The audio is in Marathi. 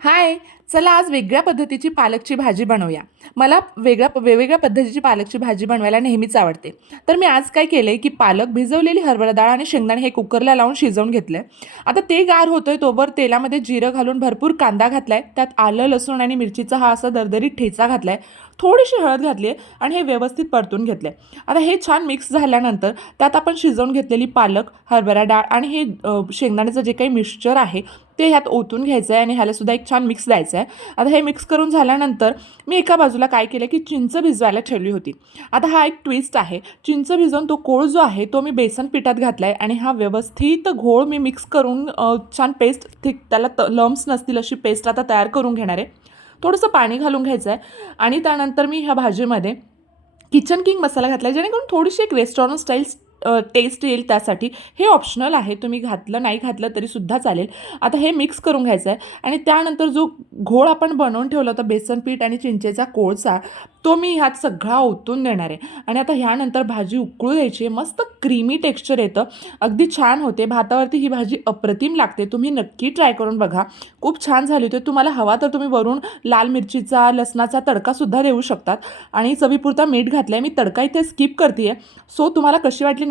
हाय चला आज वेगळ्या पद्धतीची पालकची भाजी बनवूया. मला वेगळ्या वेगवेगळ्या पद्धतीची पालकची भाजी बनवायला नेहमीच आवडते. तर मी आज काय केलं आहे की पालक भिजवलेली हरभरा डाळ आणि शेंगदाणे हे कुकरला लावून शिजवून घेतलं आहे आता ते गार होतोय तोवर तेलामध्ये जिरं घालून भरपूर कांदा घातला आहे त्यात आलं लसूण आणि मिरचीचा हा असा दरदरीत ठेचा घातला आहे थोडीशी हळद घातली आहे आणि हे व्यवस्थित परतून घेतलं आहे आता हे छान मिक्स झाल्यानंतर त्यात आपण शिजवून घेतलेली पालक हरभरा डाळ आणि हे शेंगदाण्याचं जे काही मिक्सचर आहे ते ह्यात ओतून घ्यायचं आहे आणि ह्याला सुद्धा एक छान मिक्स द्यायचं आहे आता हे मिक्स करून झाल्यानंतर मी एका बाजूला काय केलं की चिंच भिजवायला ठेवली होती. आता हा एक ट्विस्ट आहे. चिंच भिजवून तो कोळ जो आहे तो मी बेसन पिठात घातला आहे आणि हा व्यवस्थित घोळ मी मिक्स करून छान पेस्ट थिक त्याला त लम्स नसतील अशी पेस्ट आता तयार करून घेणार आहे. थोडंसं पाणी घालून घ्यायचं आहे आणि त्यानंतर मी ह्या भाजीमध्ये किचन किंग मसाला घातला आहे जेणेकरून थोडीशी एक रेस्टॉरंट स्टाईल टेस्ट येईल त्यासाठी. हे ऑप्शनल आहे. तुम्ही घातलं नाही घातलं तरीसुद्धा चालेल. आता हे मिक्स करून घ्यायचं आहे. आणि त्यानंतर जो घोळ आपण बनवून ठेवला होता बेसन पीठ आणि चिंचेचा कोळसा तो मी ह्यात सगळा ओतून देणार आहे. आणि आता ह्यानंतर भाजी उकळू द्यायची आहे. मस्त क्रीमी टेक्स्चर येतं. अगदी छान होते. भातावरती ही भाजी अप्रतिम लागते. तुम्ही नक्की ट्राय करून बघा. खूप छान झाली होती. तुम्हाला हवा तर तुम्ही वरून लाल मिरचीचा लसणाचा तडकासुद्धा देऊ शकतात. आणि चवीपुरता मीठ घातलं आहे मी तडका इथे स्किप करते सो तुम्हाला कशी वाटली?